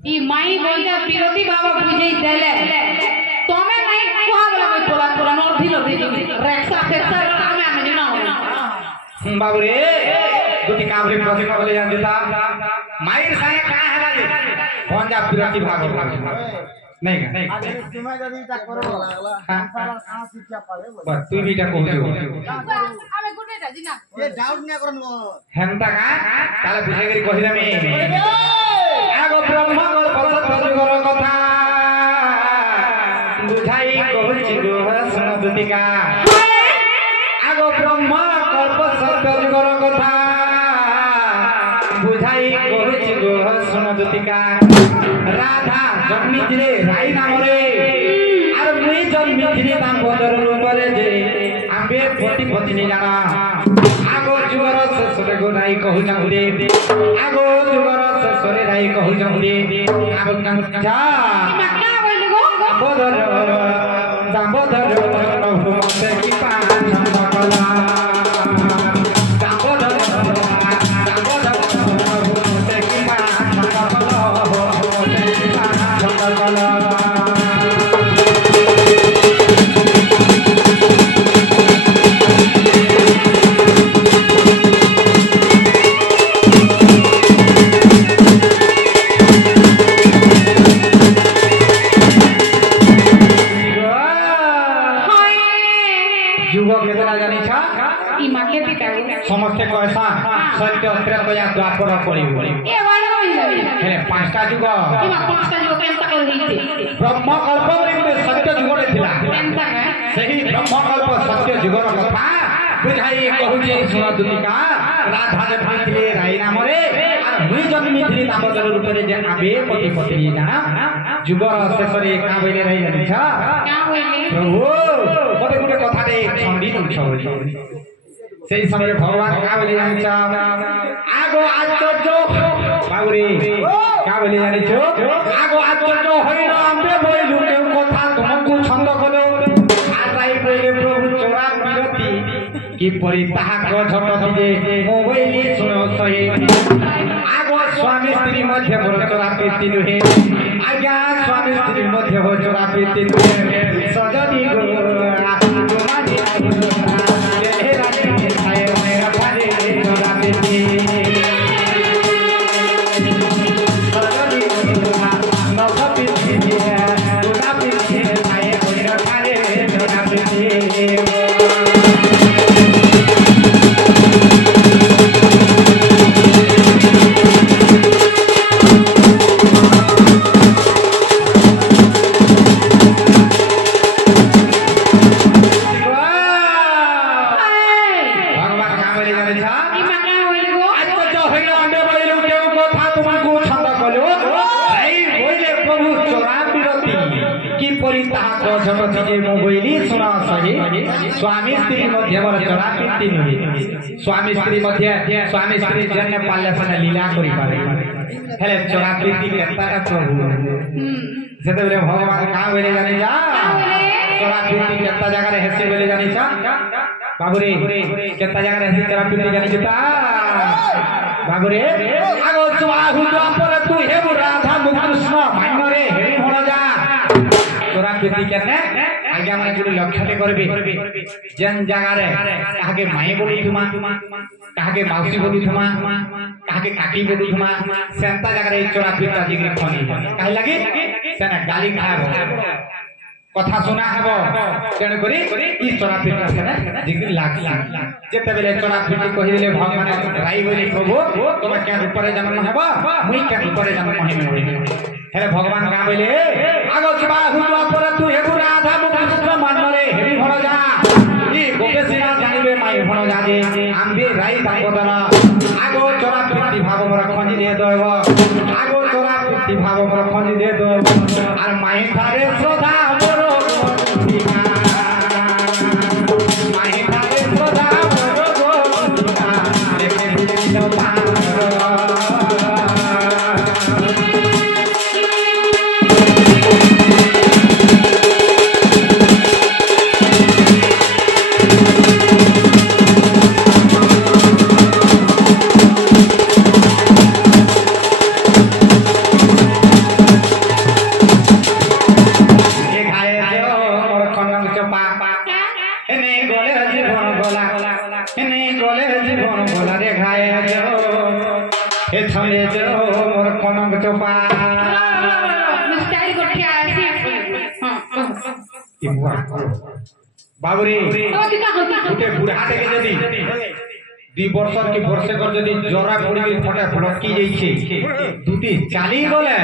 ई माई बोलता पिरोती बाबा बुझे देले तोमे नहीं कुहा वाला कोई तोला तोला मोर ढिलो दे रेक्सा फेक्सा कामे में दिना हो बाबू रे दुटी काबरे बसे न बोले जान देता माईर संगे का हैला जे पंजाब पिरोती भाग नहीं का आज तुम्हें जदी ता करो संसार कहां शिक्षा पावे बस तू भी ता कहू जो आमे गुडे ता दिना ये डाउट नहीं करनो हेमता का ताले बुझे करी कहिला में आगो ब्रह्म गल पसत जुगर कथा बुझाई कहछि गो सुन दुतिका आगो ब्रह्म कल्प सत्य जुगर कथा बुझाई कहछि गो सुन दुतिका राधा जन्मिथिले राई नामरे आर मुई जन्मिथिले दामोदर रूपरे जे आम्बे पति पत्नी जाना आगो जुगर ससुर गो राई कहु जाउरे आगो जुगर ससुर राई कहु जाउरे आगो कंचा मक्का बोल गो दामोदर प्रभु मते की पान कला दामोदर प्रभु मते की पान कला समस्ते कैसा सत्य त्रेतया द्वापर पड़िबो ए वाला होई हेले पांचटा जुग इमा पांचटा जुग केनता कर रही ब्रह्म कल्प रे सत्य जुगरे थिला केनता का सही ब्रह्म कल्प सत्य जुगर कथा बुझाई कहूजे सुन दुतिका राधा जन्मिथिले राई नाम रे आ मुई जन्मिथिले दामोदर रूपरे जे आबे पति पत्नी जाना जुगर शेषरे का बइले रही जानि छ का होइले प्रभु मते गुटे कथा दे छंडी छ সেই সময় ভগবান কা বলে জানিছ আগো আশ্চর্য বাবুরে কা বলে জানিছ আগো আশ্চর্য হইল আমবে বইলু কেউ কথা তোমাকে ছন্দ কলো আজাই বইলে প্রভু চোরা বিরতি কি পরি তাহা ঝটতি যে মোবাইলি শুনো সহে আগো স্বামী স্ত্রী মধ্যে বড় চোরা প্রীতি নুহে আজ্ঞা স্বামী স্ত্রী মধ্যে বড় চোরা প্রীতি নুহে সজনি গো তোমারি स्वामी स्त्री मध्य बर चढ़ा पीती नुहे स्वामी स्त्री मध्य स्वामी स्त्री जन्य पाल्य सने लीला करि पारे हेले चढ़ा पीती केता प्रभु सेते बेले भगवान का बेले जानि जा चढ़ा पीती केता जगह रे हेसे बेले जानि छ बाबुरे केता जगह रे हेसे चढ़ा पीती जानि जता बाबुरे आगो सुआहु द्वापर तू हे राधा मुकृष्ण मान्य रे हेरि होण जा चढ़ा पीती केने आज्ञा माने गुडी लक्ष्यते करबे जन जगह रे काहे माई बोली तुमा काहे माउसी बोली तुमा काहे काकी बोली तुमा सेंता जगह रे चोरा पीटा जिगरे खनी काहे लागि सेना गाली खाबो कथा सुना हबो तेन करी ई चोरा पीटा सेना जिगरे लागी जेते बेले चोरा पीटी कहि देले भगवान राई बोली प्रभु तुम के ऊपर जन्म हबो मुई के ऊपर जन्म हेमे हेले भगवान का बोले आगो छबा हुआ पर तू हेबु राधा मुकृष्ण मानरे हेबी भण जा ई गोपेसिना जानिबे माई भण जा जे आम्बे राई दामोदर आगो चोरा पीटी भाव मोर खनि दे देव आगो चोरा पीटी भाव मोर खनि दे देव आर माई थारे श्रद्धा मोर माई थारे श्रद्धा मोर चोपा स्टाइल को क्या ऐसी बाबुरे तो कितना होता गोटे बुढ़ाटे के जदी 2 वर्ष की वर्षे कर जदी जरा पड़ी के फटे फटकी जाइछे दुटी चाली गले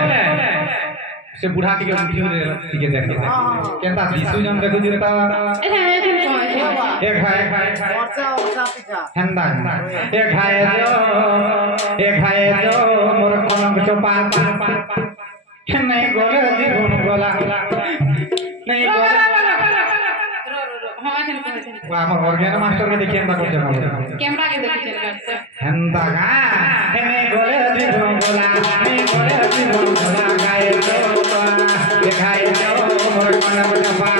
से बुढ़ा के उठी के देख केता दिसु जन देखु जिता एक खाए हंदा एक खाए जो मोर कलंक चोपा नहीं गोले जीवन गोला नहीं गोला আমার অর্গান মাস্টার কে দেখি আমরা করতে পারবো कैमरा के देखि चल करते हंदा गा हेने गोले जीवन गोला नहीं गोले जीवन गोला गाए तो दिखाए तो मोर कलंक चोपा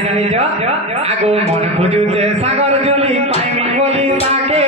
आगो मन खोजुते सागर जुली पाइमी बोली ताके